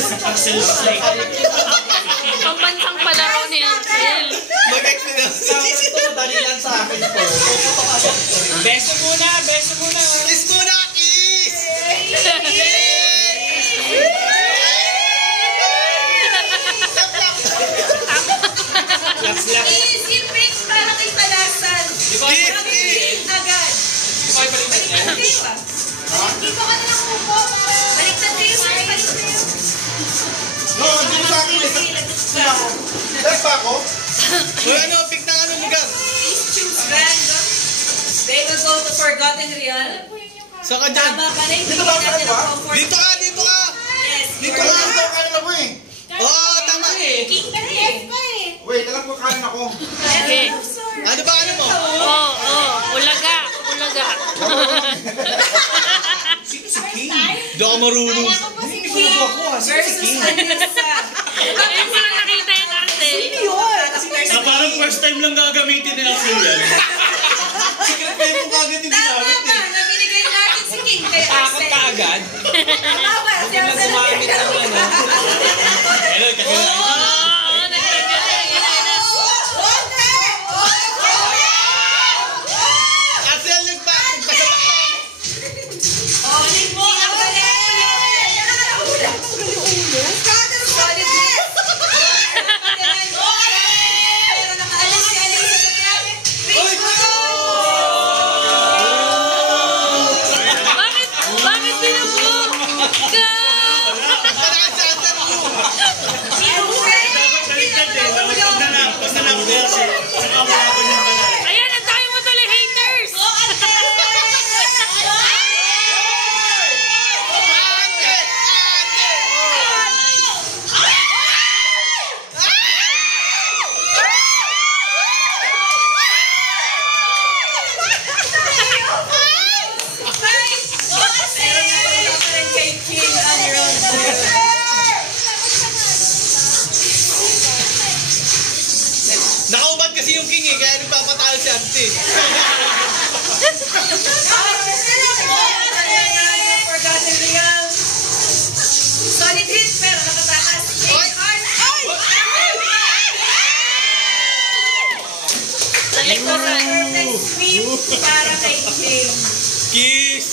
Axel Snake. Pambansang palaro ni Axel. Mag-experience. Ito, madali lang sa akin to. Beso muna, beso muna. Kiss muna, kiss! Laps-laps. Easy fix para kay Talasan. Di ba? Agad. Di ba ipalitan niya? Hindi ko ka na lang upo. Baliktad kayo, baliktad kayo. No, hindi mo sa akin. Last pa ako? Ano, pick na ano lugar? They will go to Forgotten Real. Saan ka dyan? Tama ka rin. Dito ba ka? Dito ka, dito ka! Yes. Dito ka! Dito ka na mo eh! Oo, tama eh! King ka rin. Wait, alam ko kanin ako. Okay. Ano ba ano mo? Ulaga. Ulaga. Sino si King? Hindi ako marunong. King versus Anissa. Ayun sila nakita yung Axel. Na parang first time lang gagamitin ni Axel yan. Secret pa yung kagad hindi Tama namin ba? eh. Nabinigay natin si King kay Takot Axel. ka agad? Tama ba? Huwag na gumamit ng ano. Hello, kakilala. Axel, nagpasama ka. Ulit mo ang galing! Solid hit! Pero nakaalis si Alisa sa traffic. Bakit binubog? Go! Parang sa atin mo. Ayan, ang dami mo tuloy haters! Nakaubad kasi yung king eh, kaya nagpapatalo si Ante. Forgotten Real. Solid hit pero nakatakas. Talikuran. Perfect sweep para kay King. Kiss!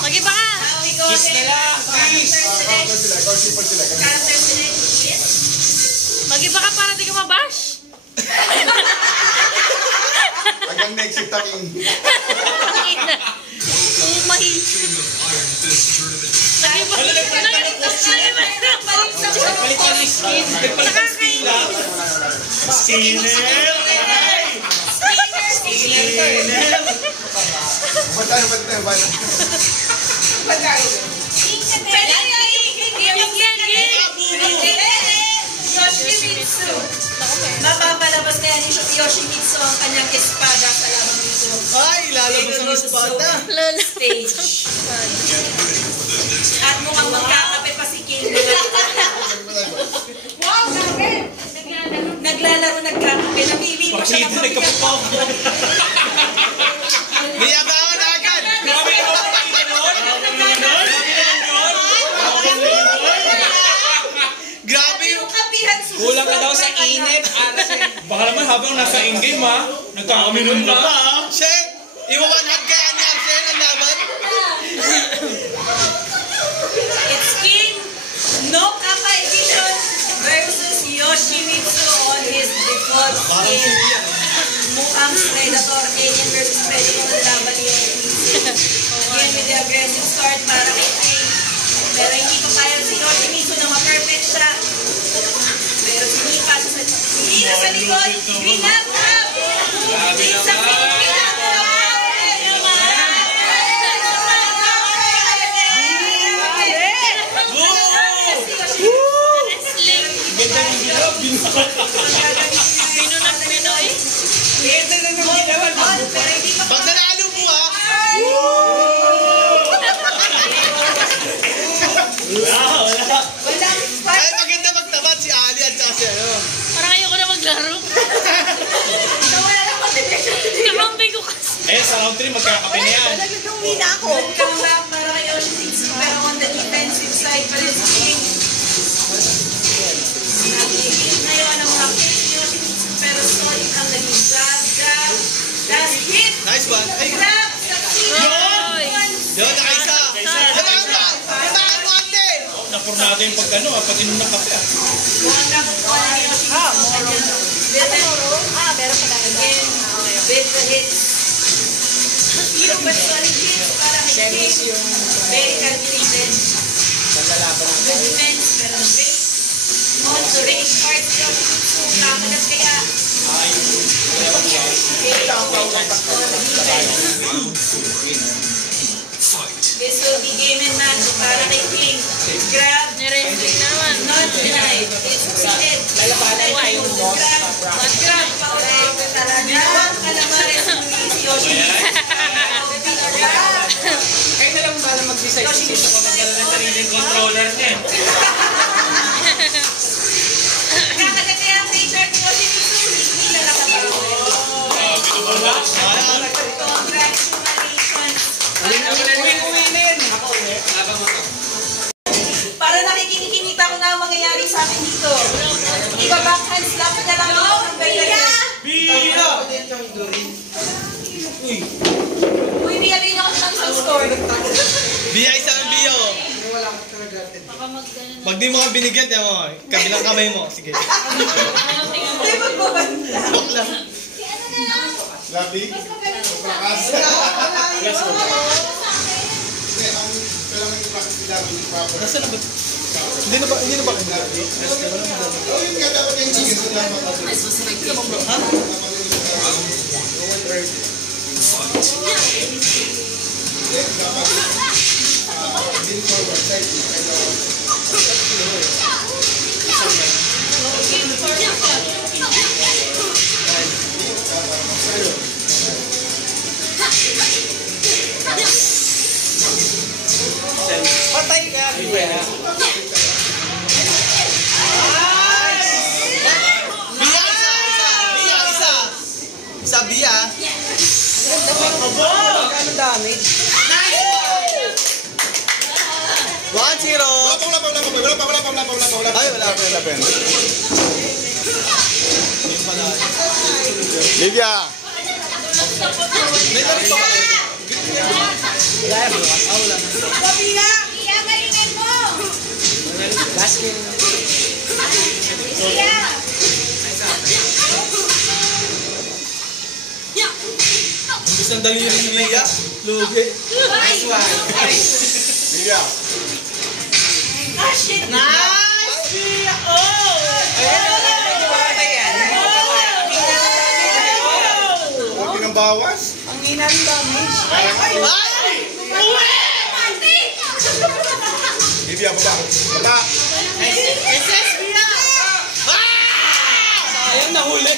Mag-iba ka. Now we go Kiss na lang, kiss. Character select. Yes. Mag-iba ka para di ka mabash. Hanggang next si Taking. Umay. Mag-iba. Palitan ng skin. Palitan ng skin lang. Skinner. Skinner. Yoshimitsu. Mapapalabas kaya ni Yoshimitsu ang kanyang espada sa lamang nito. Ay, lalabas ang espada. Stage. At mukhang magkakape pa si King. Wow, grabe! Naglalaro, nagkakape. Namimili pa siya ng Pakita, nagkapapaw. Niyabawan na agad! Grabe naman ang pagkakaroon. Grabe yung... Kulang ka daw sa init, Axel. Baka naman habang nasa in-game ha, nagkakaminom ka pa ha. Chef, iwawanhad kaya ni Arsen ang laban? It's King No Kappa Edition versus Yoshimitsu on his default skin. Mukhang Predator, Alien versus Predator ang laban ni Yoshimitsu. Again with the aggressive start para kay King. Pero hindi pa kaya si Yoshimitsu na ma-perfect siya. Pero sinipa sa likod. Binabab! Grabe Sa naman. Ganda ng ginawa, binukat. Pinunag Pinoy. Ganda ng ginawa. Pag nanalo mo ha! Wala. Ay, maganda magtabat si Ali at saka si ano. Parang ayoko na maglaro. Nakambay ko kasi. Eh, sa round 3, magkakape na yan. Comeback para kay Yoshimitsu. Pero on the score natin pag ano, pag inom ng kape ah. Mukhang nakukuha ni Yoshimitsu. Meron pa tayo. Again, with the hits. Hero personally hits para kay King. Very calculated. Good defense, pero no break. On to range part si Yoshimitsu. Kakagat kaya. This will be game and match para kay King. Grab. Nire-entry naman. Not denied. It's succeeded. Grab. Paulit. Ginawang kalamares ni Yoshimitsu. Kayo na lang bala mag-decide kung sino ko magkaroon ng sariling controller niya. Kakagat kaya ang nature ni Yoshimitsu. Hindi na nakapagod. Congratulations. Para nakikinikinita ko na ang mangyayari sa akin dito. Iba-backhand slap na lang ako ng Bia! Uy, Bia, bigyan ako ng isang score. Biya, isang biya oh. Pag di mo ka binigyan, tiyan mo, kabilang kamay mo. Sige. Ay, magbabanda. Joke lang. Labi? Prakas? Let's go. Hindi, ang kailangan yung prakas ni Labi, yung proper. Nasaan na ba? Hindi na ba kayo? Oh, yun nga dapat yung chicken. Ha? Din forward side. Patay ka! Biya! Isa, Biya! Ano damage? 1-0! Wala pa. Ay, wala pa. Livia! May tarito ka kayo. Bia, galingan mo! Last game. Bia! Ang gusto ng daliri ni Liga. Lugi. Nice one! Livia! Ah, shit! Nice! Liga! Oh! Huwag pinambawas. Ay! Livia, baba. Baba! Sayang nahuli.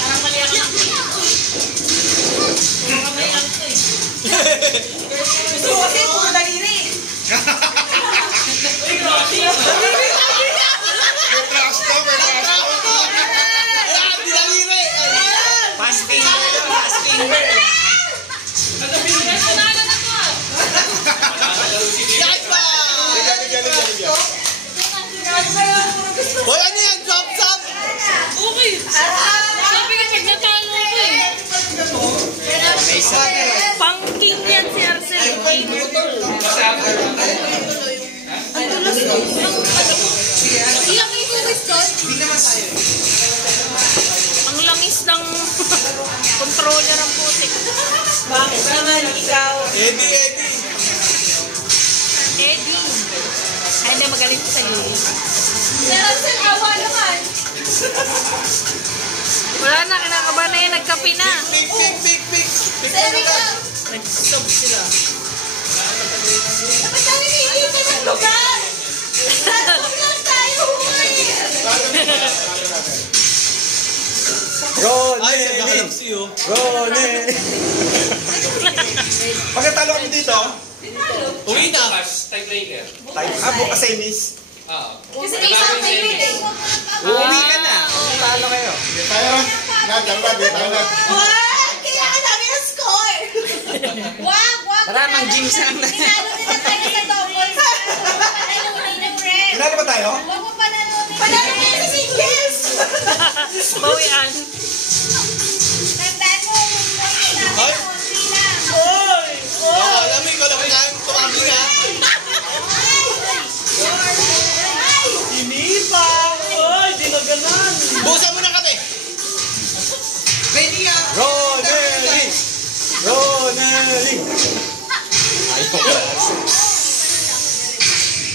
Parang mali ako ng kamay ako eh. Gusto ko kasi puro daliri. May prakas to, may prakas to. Dinaliri! Mas panalo na to ah. Guys ba? Livia. Boy, ano yan? Drop top! Okay. Sabi ka pag natalo ako eh. Pang king yan si Arcel. Ilang ikuwis doon? Ang langis ng controller ang putik. Bakit naman ikaw? Eddie! Eddie. Ay, hindi, magaling ko sa Yuri. Pero sa awa naman. Wala na, kinakaba na yun, nagkape na. Pick! Serika! Nag-stop sila. Dapat kami nilito ng lugar! Tatapos lang tayo, huy! Ay, sa Galaxy oh. Pagkatalo kami dito, Uwi na! bukas ay miss. Kasi may isang kayo eh. Uuwi ka na! Talo kayo. Tayo, dalawa. Wag! Kailangan namin ang score! Wag! Tara, mang-gym sa amin. Pinalo nila tayo sa doubles. Panalunin ng red. Pinalo ba tayo? Wag mo panalunin. Panalunin sa singles! Bawian. Tandaan mo, Ay! konti lang.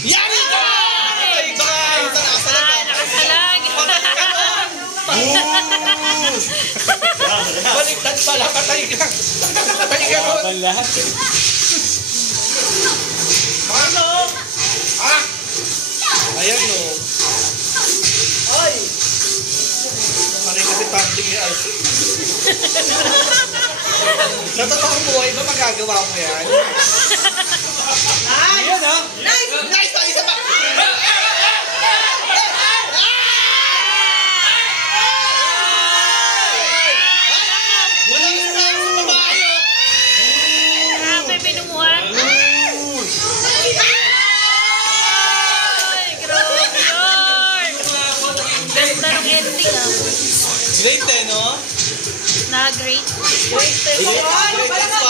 Yanika! Ay, baka ayun sa nakasalag. Nakasalag. Baliktad pala, patay ka. Patay ka ron. Ang lahat. Ano? Ah! Ayan no. Ay! Ano yung kasi panting yan? Sa totoong buhay ba magagawa mo yan? Ayan ha. Nice! Nice! Isa pa! Wala ka sa babae oh! Grabe, binumuhan. Ay, grabe yun. Ganda ng ending ah. Great eh, no? Na-great.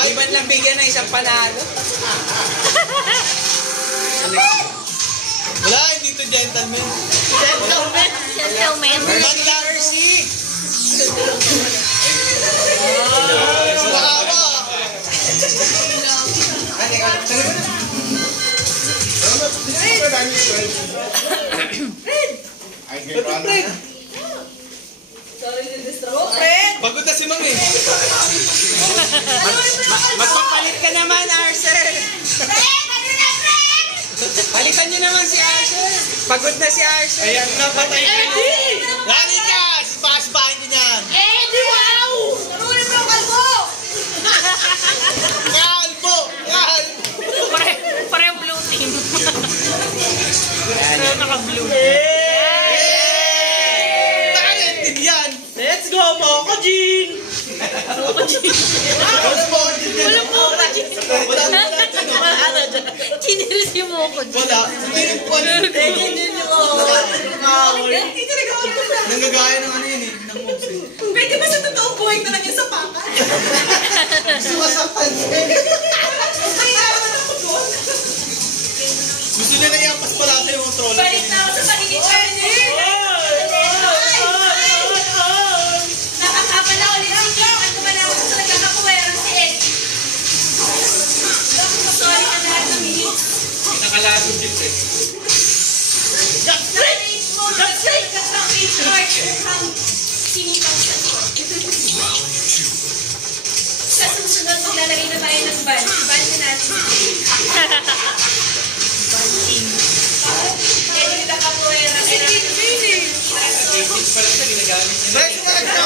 Di ba lang bigyan ng isang panalo? Wala, hindi to gentleman. Gentleman. Magla Mercy! Sumahawa! Fred! Pagod na si Mang eh. Magpapalit ka naman, Arcel. Palitan niyo naman si Arcel. Pagod na si Arcel. Ayan na, patay ka. Lani ka! Sipahan niyo niyan. Kalbo! Kalbo! Parehong blue team. Naka-blue. Nakalentin yan! Let's go, Moko Jean! Wala mo, Wala po ka dyan. Wala. Chinilis yung mo ko dyan. Wala. Hindi yung pwede. Nanggagaya ng ano yun eh. Ng moves eh. Pwede ba sa totoong buhay na lang yung sapakan? Sumasapan siya. Gusto nila iampas pala tayo yung troll. Balik na ako sa pagiging earner. Nakakapala ulit si King at kumalaman sa nagkakapuwerang si Ed. Sorry ka lahat ng minutes. Nakalasod din eh. Na-range mo, nag-strike ka sa page mukhang sinipang sa sa susunod, maglalagay na tayo ng ban. Ban na natin. Kaya yung nakapuwera. Si King Fred, salag ka!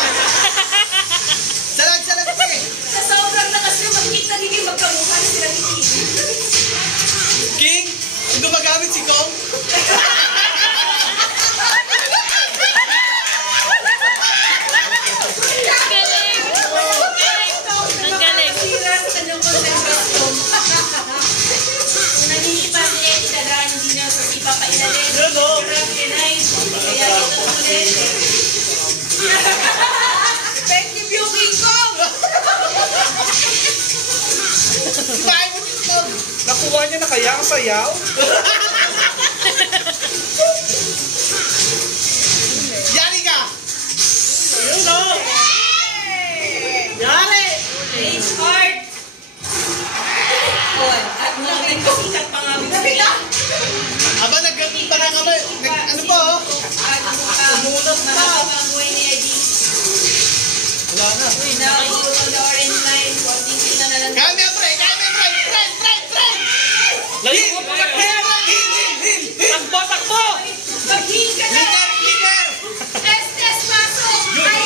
Salag ka eh! sa sobrang lakas yung magkik nagiging magkamukha na sila ni King. King, ang gumagamit si Kong. Galing. Ang galing. Sira sa kanyang konsentrasyon. Naninipa si Eddie Dagan, hindi na sa ipa pa ilalim. Grab denied. Kaya ito ulit. Effective yung King Kong! Sipahin mo si Kong. Nakuha niya na kaya ang sayaw? Yari ka! Yun o! Yari! Rage hard! At mga nagkasikat pa nga. Aba, parang kami. Ano po? Umulat na. Marami ni Eddie. Wala na. Now, on the orange line, konting na lang. Kami, Fred! Fred! Layo mo pa Hil! Takbo, takbo! Mag-heal ka na! Leader! Test, pasok! Ay,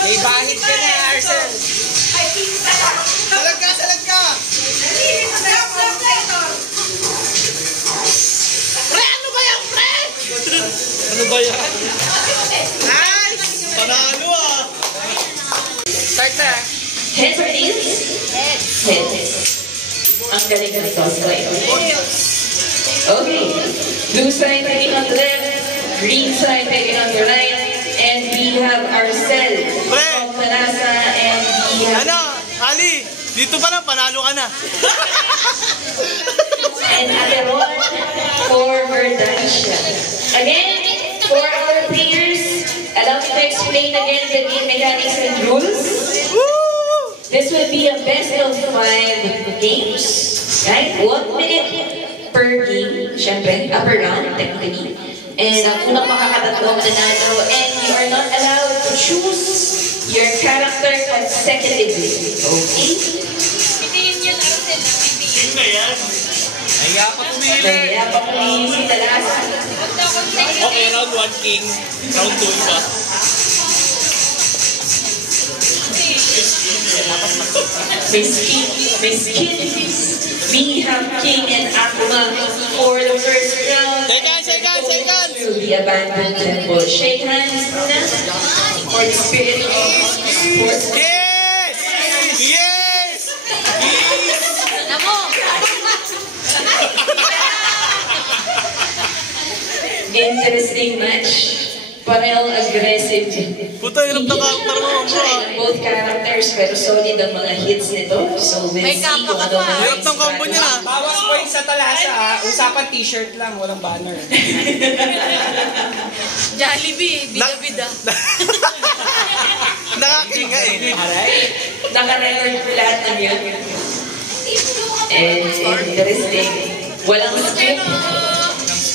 May bahid ka na, Arcel. ay, pinta ka! Salag ka! Pre, ano ba yan, pre? Ano ba yan? Nice! Panalo ah! Start na. Heads or heels? Heads. Ang galing na ito. Okay. Blue side taking on the left, green side taking on the right, and we have Arcel from Manasa, and we have... Ano? Ali, dito pa lang, panalo ka na. and Ateron for Verdancia. Again, for our players, allow me to explain again the game mechanics and rules. This will be a best of 5 games. Right? 1 minute per game, syempre, per round, technically. And unang makakatatlo mananalo, and you are not allowed to choose your character consecutively. Okay? Pitiin yun, Arcel. Pitiin. Kaya pa pumili. Kaya pa pumili si Talasa. Okay, round 1 king. Round 2 iba. May skins. We have King and Akuma for the first round. Seconds! To the abandoned temple. Shake hands muna for the spirit of sports. Yes! Yes! Yes! Namo! Interesting match. Parehong aggressive. Puta, hirap na counter mo, bro. Both characters, pero solid ang mga hits nito. So, May see kapa kung ka ano pa. mga Hirap ng combo niya na. Bawas points sa Talasa Usapan t-shirt lang, walang banner. Jollibee, bida-bida. Nakakinga eh. Aray. Naka-record ko lahat ng yun. And interesting. Walang skip.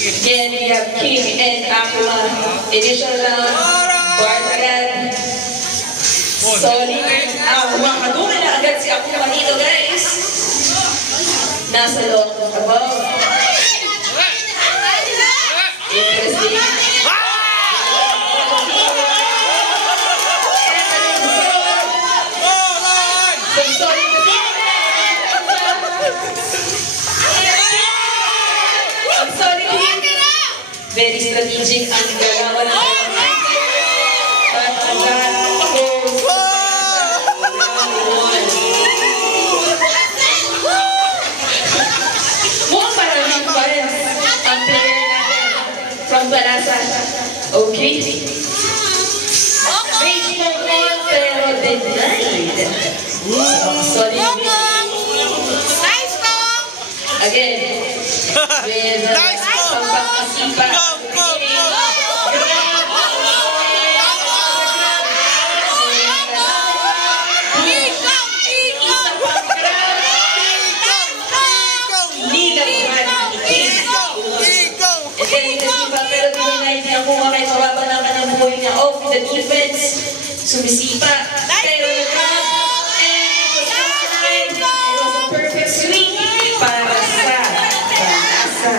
Again, we have King and Akuma. Initial round, Barbaran. Solid. Akuma. Kadungan na agad si Akuma dito, guys. Nasa loob ng kabaw. Interesting. Very strategic ang gagawa ng mukhang parang yung parents ang player natin from Balasa. Okay. Rage move on pero denied. Sorry. Nice ko! Again. With pagkakasipa. The defense, sumisipa, pero nag-grab, and it was a perfect swing para sa Balasa.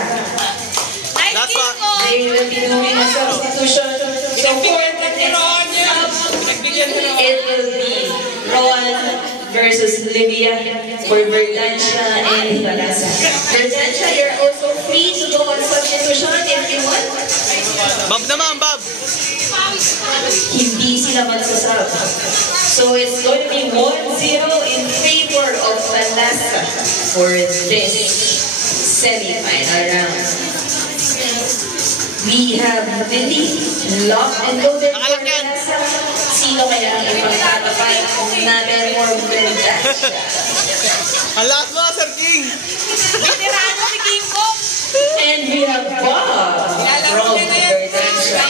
They will be doing a substitution. So for the next it will be Rowan versus Livia for Verdancia and Balasa. Verdancia, you're also free to go on substitution if you want. Bob naman, Bob. Hindi sila magsasab. So it's going to be 1-0 in favor of Balasa for this semi-final round. We have Lily, Lock and Loaded for Balasa. Sino kaya ang ipagtatapay natin for Verdancia? Alas mo, Sir King. Veterano si King Kong. And we have Bob from Verdancia.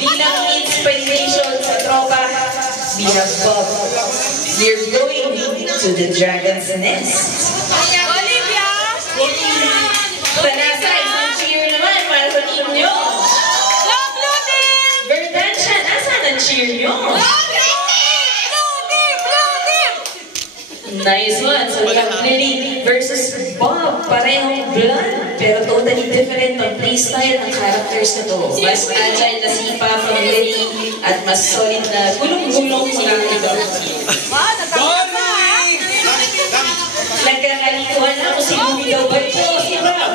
Bilang inspiration sa tropa, we have Bob. We're going to the Dragon's Nest. Olivia! Balasa, isang cheer naman para sa team nyo. Long loading! Verdancia, nasaan ang cheer nyo? Nice one. So we have Lily versus Bob. Parehong blunt, pero totally different ang playstyle ng characters na to. Mas agile na sipa from Lily at mas solid na gulong-gulong mula iba. Wow, nagkakaroon na ha? Nagkakalituhan na kung sino bigaw ba ito, si Bob.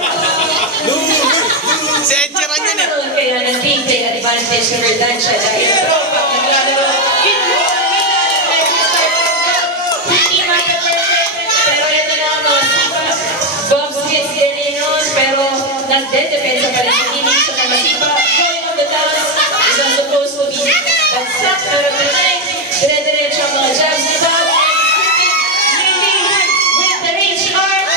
Si Ed Sheeran yun eh. Kaya nag-take advantage sa Verdancia dahil tropa ang naglalaro. Hindi maka-perfect, pero yan na lang, no? Bob's hits getting on, pero nagde-depensa pa rin sa teaming sa kamasipa. Going on the dance is not supposed to be. But suck, pero tonight, dire-diretso ang mga jabs ni Bob. Lily with the reach arm.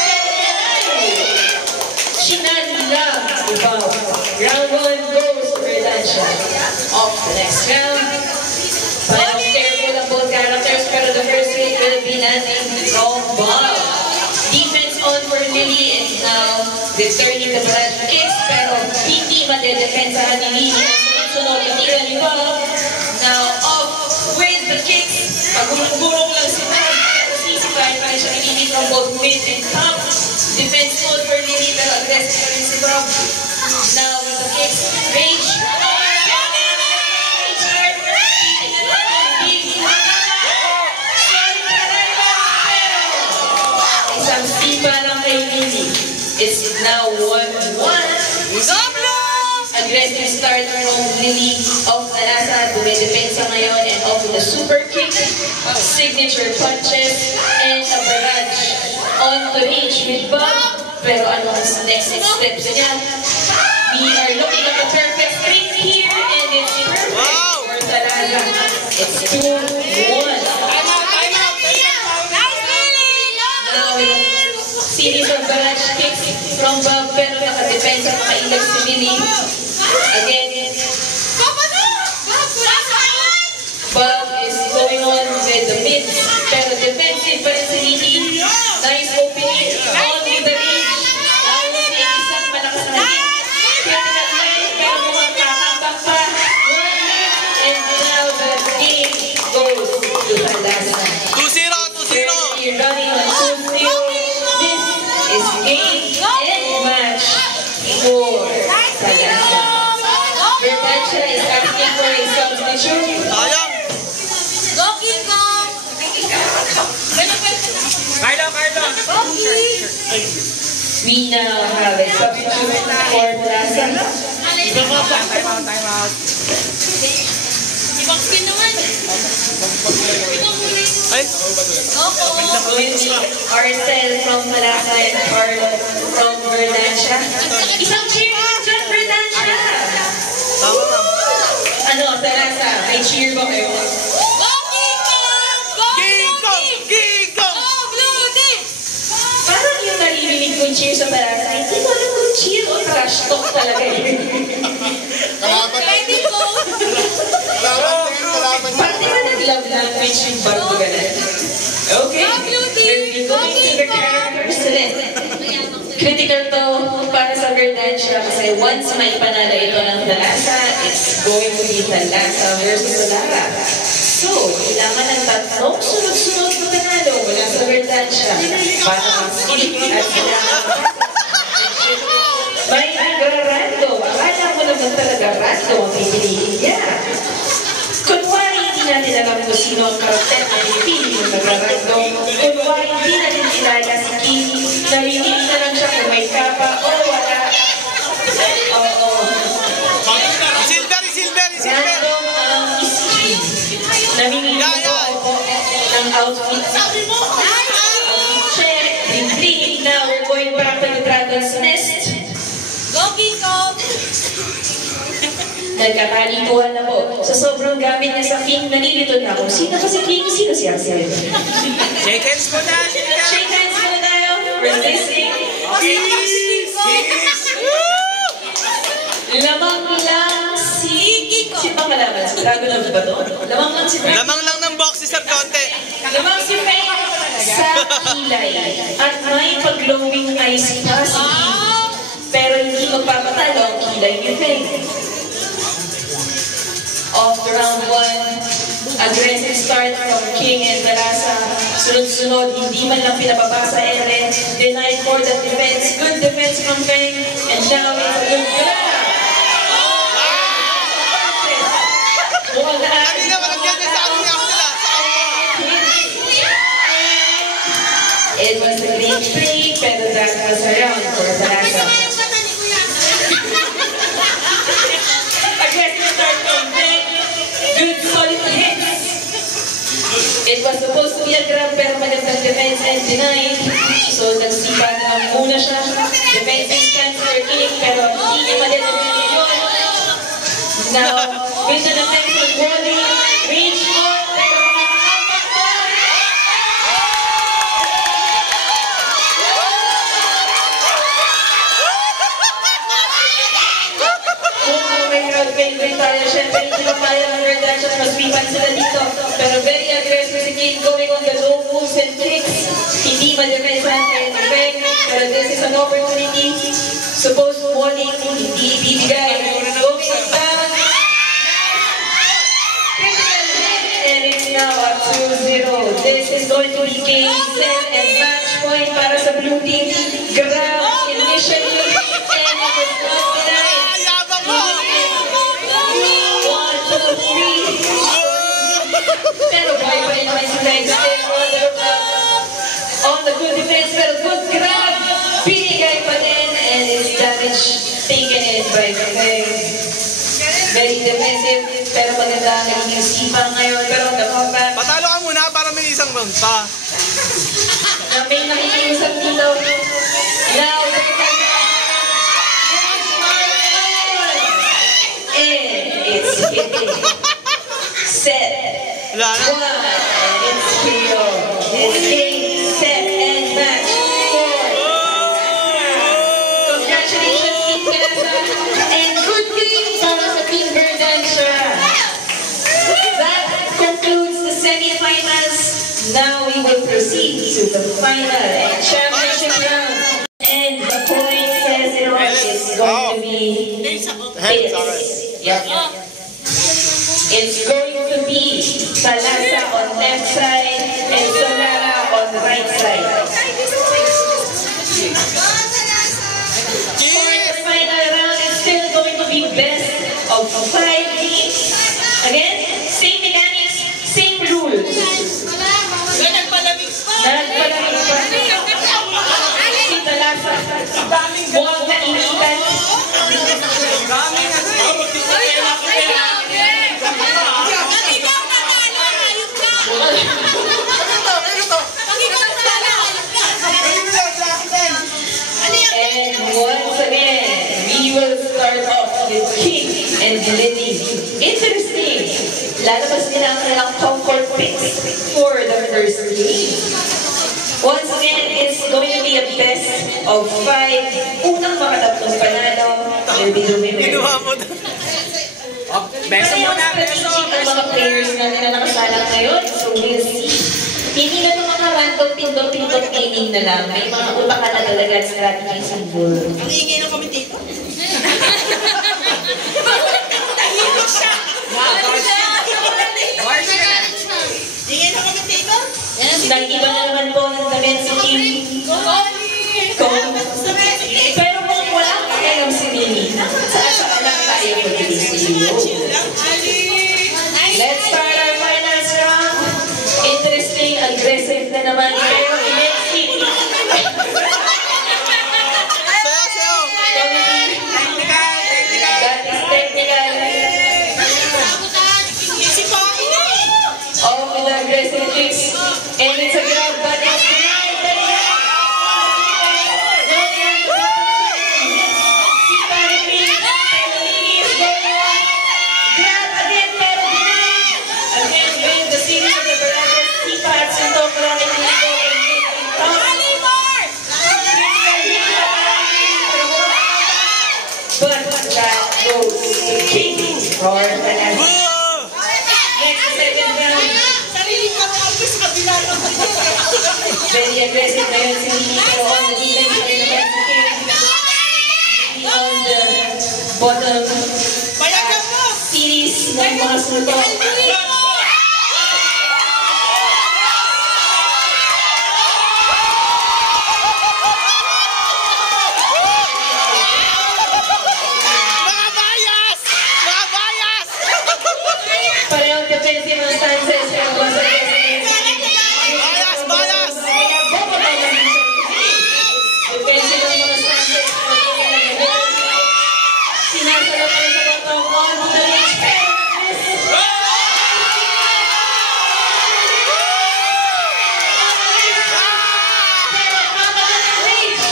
returning the barrage kicks, pero hindi madedepensahan ni Lily ang sunod-sunod na tira ni Bob. Now off with the kicks. Pagulong-gulong lang si Bob, pero sisipahin pa rin siya ni Lily from both mid and top. Defense mode for Lily, pero aggressive pa rin si Bob. Now with the kicks, Rage. Isang sipa lang kay Lily. It's now 1-1. Aggressive start from Lily of Nalasa. Dumedepensa ngayon and off with a super kick, signature punches, and a barrage on the Rage with Bob. Pero ano ang next steps niya? We are looking at the perfect string here and it's perfect for Nalasa. It's 2-1. Series of barrage kicks from Bob, pero nakadepensa makailag si Lily. Again, Bob is going on with the mid, pero defensive pa rin si Lily. Nice opening on with the Rage. Lalo si isang malakas na hit. Critical line, pero mukhang kakambak pa. And now the game goes to Nalasa. 2-0. You're running on 2-0. Is game and match for Nalasa. Verdancia is asking for a substitute. Sayang. We now have a substitute for Nalasa. Arcel from Nalasa and Carlo from Verdancia. Isang cheer naman dyan, Verdancia! Ano, Nalasa, may cheer ba kayo? Parang yung naririnig kong cheer sa Nalasa, hindi ko alam kung cheer o trash talk talaga yun. Kalaban Parang di ba nag-love language yung Bartugalan? Okay, we'll be going to the characters today. Critical to para sa Verdancia kasi once may panalo ito ng Nalasa, it's going to be Nalasa versus Lara. So, kailangan ng tatlong sunod-sunod na panalo mula sa Verdancia para mag-skip at kailangan may nagra-rando. Akala mo naman talaga rando ang pipiliin niya. Kunwari hindi natin alam kung sino ang karakter na pinipili yung nagra-rando. Kunwari hindi natin kilala si Kim. Namimili na lang siya kung may kapa o wala. Oo. Silver. Random ang iski. Namimili na po ng outfit. Outfit check. Big now we're going back to the Dragon's Nest. Nagkakalituhan na po. Sa sobrang gamit niya sa King, nalilito na kung sino kasi King, sino siya siya. Shake hands mo na! Shake hands muna tayo. We're listening. Lamang lang si... Si pangalaman, si Dragon of ba to? Lamang lang si Dragon. Lamang lang ng box si Sir Conte. Lamang si Faye sa kilay. At may pag-glowing eyes pa si King. Pero hindi magpapatalo ang kilay ni Faye. Off the round 1, aggressive start from King and Nalasa. Sunod-sunod, hindi man lang pinababasa Eren. Denied for the defense. Good defense from Faye. And now it's a good grab. Mukhang Hindi na malagyan niya sa ano niya sila. It was a great play, pero that was a round for Nalasa. Aggressive start from Faye. Good solid hits. It was supposed to be a grab pero magandang defense and denied. So nagsipa na muna siya. Defensive stance for King pero hindi niya madedepende yun. Now, with the defense of Brody, reach on pero makakambak pa. Kung may crowd favorite tayo, syempre hindi mapaya ng Verdancia na magpipan sila dito. Pero very aggressive si King going on the low moves and kicks. Hindi ma-defense ang pero this is an opportunity Supposed warning, hindi ibibigay. Going down. Critical hit, and it's now a 2-0. This is going to be game set and match point para sa blue team. Grab initially, and it was not denied. Yabang mo! 1, 2, 3. Pero boy pa rin naman si Meg still on the lookout. On the good defense, pero good grab. Binigay pa din, and it's damage taken in by Meg. Very defensive, pero maganda ang naging sipa ngayon. Pero the comeback, Patalo ka muna para may isang round pa. na may nakikiusap dito. Now, the and it's hitting. Set. Wala na. One, and it's KO. It's game, set, and match. 4. Congratulations, Team Gaza. And good game para sa Team Verdansia. That concludes the semifinals. Now we will proceed to the final and championship round. And the point says it all is going to be this. Yep. It's going to be Salasa on left side and Solara on the right side. For the final round, it's still going to be best of 5 teams. Again, same mechanics, same rules. Nagpalamig pa. Si Salasa, huwag na initan. And once again, we will start off with King and Lily. Interesting. Lalabas nila ang kanilang comfort picks for the first game. Once again, it's going to be a best of 5. Unang makatatlong panalo will be the winner. Ginawa mo na. Beso Kaya muna, strategic beso. ang mga players natin na nakasalang ngayon. So we'll see. Hindi na itong mga random pindot-pindot gaming na lang. May mga utak na talaga at strategy sa goal. Ang ingay ng commentator. Ingay ng commentator. Nag-iba na naman po ng damit si Kim. Pero kung wala pa kayong si Mimi, saan lang tayo mag-ibig. Let's start our finals round. Interesting, aggressive na naman. Pero immensely. Sayo! That is technical. All with the aggressive tricks. And it's a grab, but it's denied. Grab again, pero denied. Again, with the series of the Barrages, Sipa at Suntok running in the goal and making tough. But that goes to King for the next second round. Sarili ka rin ako sa kabila ng Very aggressive ngayon si Mimi, pero on the defense pa rin naman si King. On the bottom series ng mga suntok. Mga bias! Mga bias! Parehong defensive ang stances, pero mas aggressive. Bias! Bias! Defensive ang mga stances, sinasarap pa rin sa bottom on to the range, pero miss. Pero mababa ng range.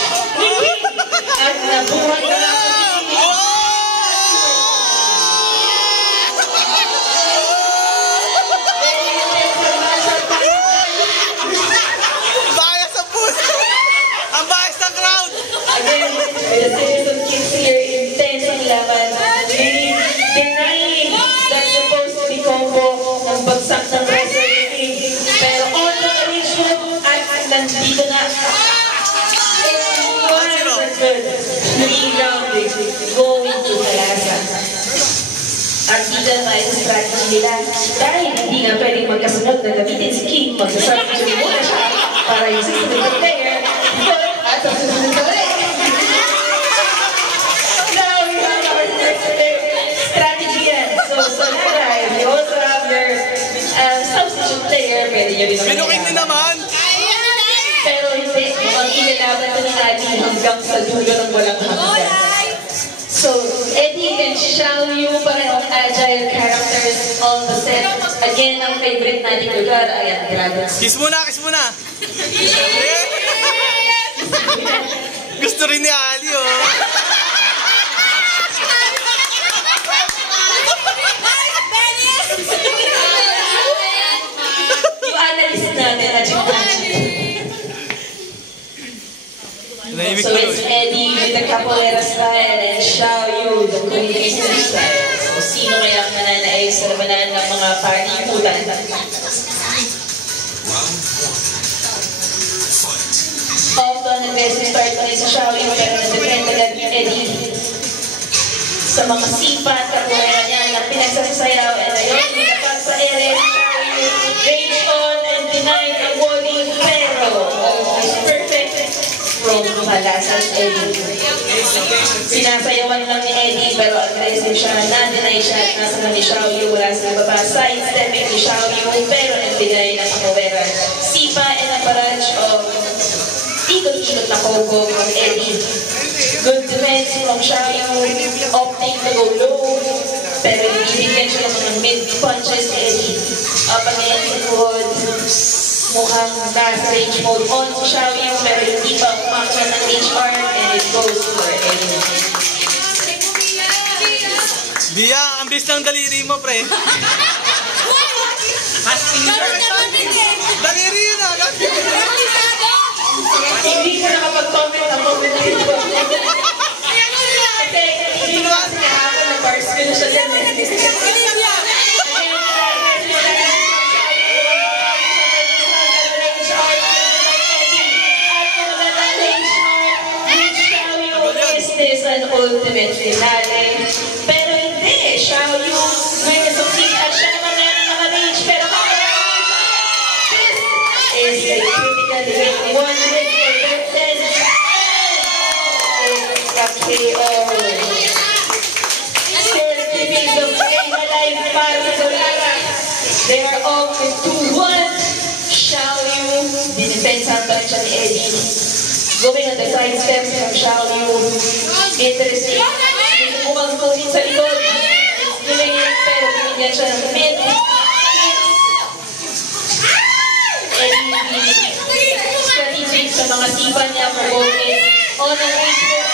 At nabuhay na lang si Mimi. Bias ang puso! Ang bias ng crowd! Again, with a series of kicks here, intense ang laban. Really denying that's supposed to be combo ng bagsak ng wrestler ni King. Pero on the collision, at nandito na. It's 1-1. going to Talasa. At dito tayo sa strategy nila. Dahil hindi nga pwedeng magkasunod na gamitin si King, mag-substitute muna siya para yung susunod na player. At ang susunod na ulit. Now we have our next strategy yan. So Sonara, if you also have your substitute player, pwede nyo rin naman. Binuking din naman. Pero hindi, mukhang ilalaban ito ni Adi hanggang sa dulo ng walang hanggan. So, Eddie and Xiao Yu, parehong agile characters on the set. Again, ang favorite nating lugar ay ang Dragons. Kiss muna, kiss muna. Gusto rin ni Ali, oh. Yung analyst natin at yung so it's Eddie with the capoeira style and Xiao Yu the Kung Fu style. So sino kaya ang mananaig sa labanan ng mga parikutan? Often, nag-start pa rin sa Xiao Yu pero nag-depend agad ni Eddie sa mga sipa at capoeira niya na pinagsasayaw and ayun, nilapag sa ere, Xiao Yu rage on and denied awarding pero almost perfect from Talasa's Eddie. Sinasayawan lang ni Eddie pero aggressive siya, na-deny siya at nasa na ni Xiao Yu wala sa baba. Side-stepping ni Xiao Yu pero nag-deny na capoeira. Sipa and a barrage of ikot-ikot na kogo from Eddie. Good defense from Xiao Yu, opting to go low pero ibigyan siya ng mga mid-punches ni Eddie. Up again sa tuhod. Mukhang nasa range mode on si Xiao Yu pero hindi pa umakya ng HR and it goes for Eddie. Bia, ang bilis ng daliri mo, pre. Daliri yun, ah. Hindi ko nakapag-comment ang moment dito. Kasi hindi ko kasi kahapon na bars ko na siya dyan eh. An ultimate finale. Pero hindi, Xiao Yu may nasukit at siya naman na naka-reach pero this is a critical hit. One hit for Vincent. It's a KO. Still keeping the flame alive para sa Sonara. They are off with 2-1. Xiao Yu, dinipensahan pa rin siya ni Eddie. Going on the side steps from Xiao Yu. Interesting. Mukhang kunin sa likod. Nilingin pero binigyan siya ng mid. Strategic sa mga sipa niya for Gomez. On the range for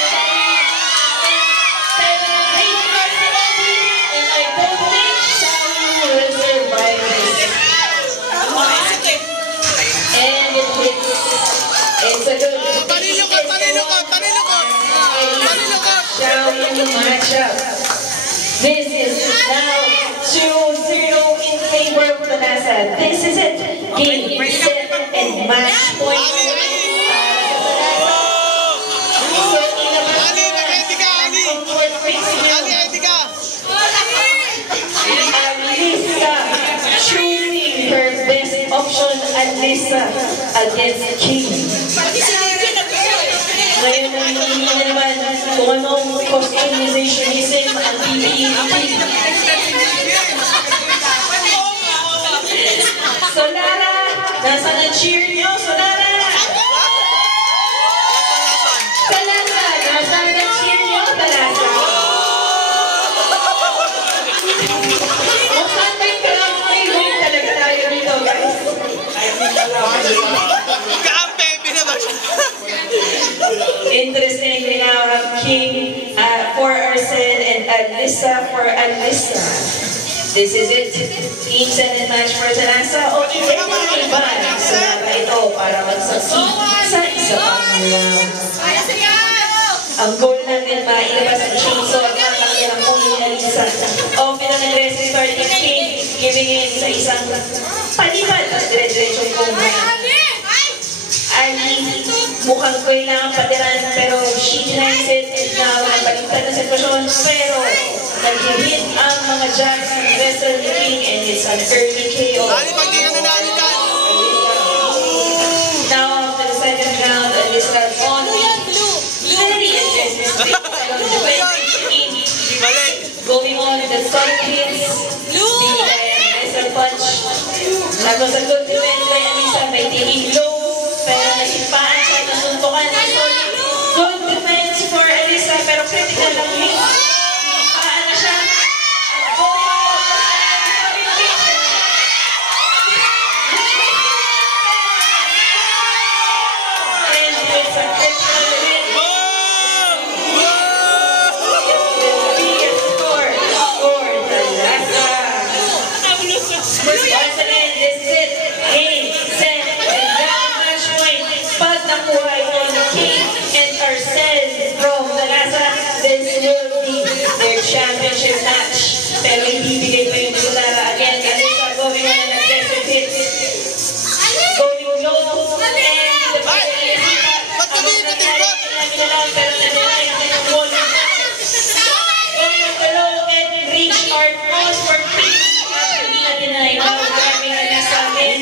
pero nag-range for Eddie. And I don't think Xiao Yu will survive this. And it hits. It's a good. Paninukot! Xiao Yu matchup. This is now 2-0 in favor of Talasa. This is it. Game, set, and match point. So, Ali, nag-ready ka, Ali! Ali, ka! Alisa choosing her best option, Alisa against King. Ngayon hindi na naman kung anong costumizationism ang PPE. Sonara, nasaan ang cheer nyo? Sonara! Talasa, nasaan ang cheer nyo? Talasa! Mukhang may crowd favorite talaga tayo dito, guys. Ka-pepe na ba siya? Interesting, we now have King for Arsen and Alisa for Alisa. This is it. Team set and match for Talasa. O pwede ba sa ito para magsaksi sa isa pang round. Ang goal natin mailabas ang chainsaw at makakakyan ang ulo ni Alisa. Open ang aggressive start ni King, giving in sa isang palipad at dire-diretsong kumay. Ali, mukhang kailangan patiran pero she denies it and now nabaliktad sitwasyon, pero nag-hit ang mga jabs ng wrestler ni King and it's an early KO. Ali, pag di ka nanalo dyan. Now, for the second round, Alisa only very aggressive defending Mali. going on the solid hits, being by Alisa punch. That was a good defense by Alisa, may tingin low, pero nasipaan siya, nasuntukan ng solid. Good defense for Alisa, pero critical lang hit. Nasipaan na siya. And it's a critical hit. Once again, this is it. Game, set, and down match point. Pag nakuha ito ni King and Arcel from Dalasa, this will be their championship match. Pero ibibigay pa yung titulara again. Alisa going on an aggressive hit. Going low. And the Ba't kami katingkot? pero na-deny natin ang wall. Going on the low and reach our on for King. Hindi na-deny. Now, grabbing Alisa again.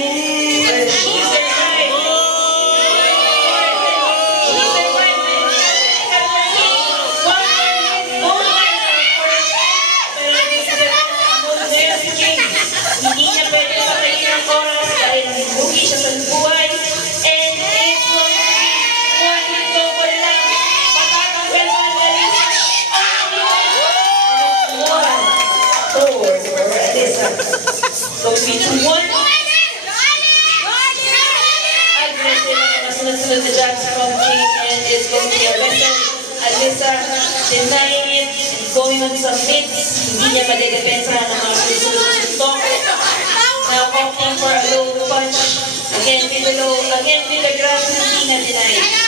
She survived. She survived. One more there's the King. Hindi niya pwede patayin ang oras dahil bugi siya sa buhay. And it's going to be one hit double lang. Matatanggal pa ang Alisa. Only 1 for Alisa. So, 3-2-1. Aggressive na masunod-sunod na jabs from King and it's going to be a wrestle. Alisa denying it, going on some hits. Hindi niya madedepensahan ng mga susunod-sunod. Now opting for a low punch. Again with the low, again with the grab, hindi na deny.